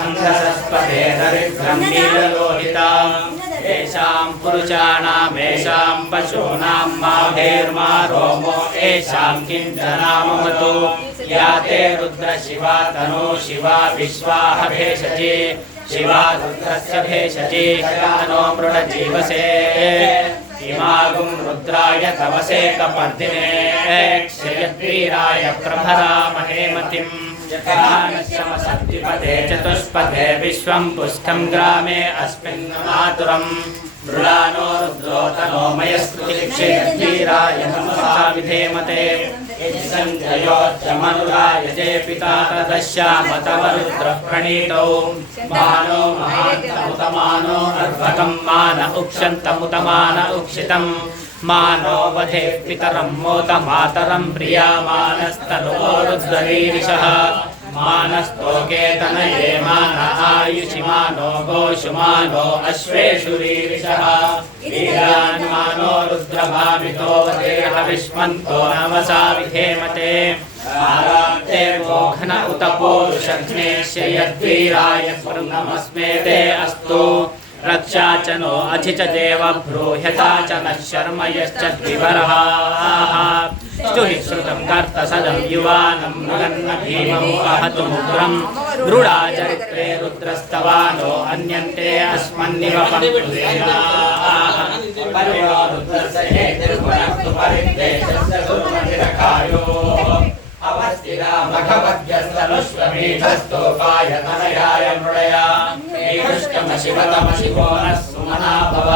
अंधसस्पते हरिद्रं नीललोहिताम् येषां पुरुषाणामेषां पशूनां माभेर्मा रोमो येषां किञ्चनाममतु या ते रुद्रशिवा तनो शिवा विश्वाह भेषजे शिवा रुद्रस्य भेषजे तनो मृडजीवसे इमागुं रुद्राय तवसे कपर्दिने क्षयद्वीराय प्रभरामहे मतिम् यथानश्यमसद्विपदे चतुष्पदे विश्वं पुष्टं ग्रामे अस्मिन् मातुरं मृडानो रुद्रो तनो मयस्तुतिक्षेद्वीराय मनसा विधेमते संजयोच्चमनुरायजे पिता तदश्यामतमरुद्रः प्रणीतौ मानो महान्तमुतमानो अर्भकं मान उक्षन्तमुतमान उक्षितं मानो वधे पितरं मोत मातरं प्रियामानस्तनुवो रुद्रवीरिषः मानस्तोके तनये मान आयुषि मानो गोषु मानो अश्वेषु वीरिषः वीरान्मानो रुद्रभावितो वधे हविष्मन्तो नमसा विधेमते आरान्ते मोघन उत पूरुषघ्नेश्य यद्वीराय नमस्मे ते अस्तु रक्षा च नो अधि च देव ब्रूह्यता च नः शर्म यश्च द्विवरः स्तुहि श्रुतं कर्तसदं युवानं मृगन्न भीमं वहतुमुग्रं दृढा चरित्रे रुद्रस्तवानो अन्यन्ते अस्मन्निव पङ्क्तिः रुद्रस्य हेतिर्वनस्तु परिद्देशस्य दुर्मतिरकायो अवस्थिरा मघवद्यस्तनुष्वमीठस्तोकाय तनयाय मृडया मीढुष्टमशिवतमशिवो नः सुमना भव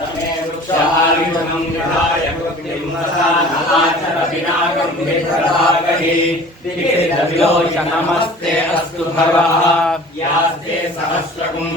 रमे वृक्षालिमं विहाय कृत्तिं रसानमाचर विनाकं विप्रभागहि विकिरितविलोचनमस्ते अस्तु भवः यास्ते सहस्रकुं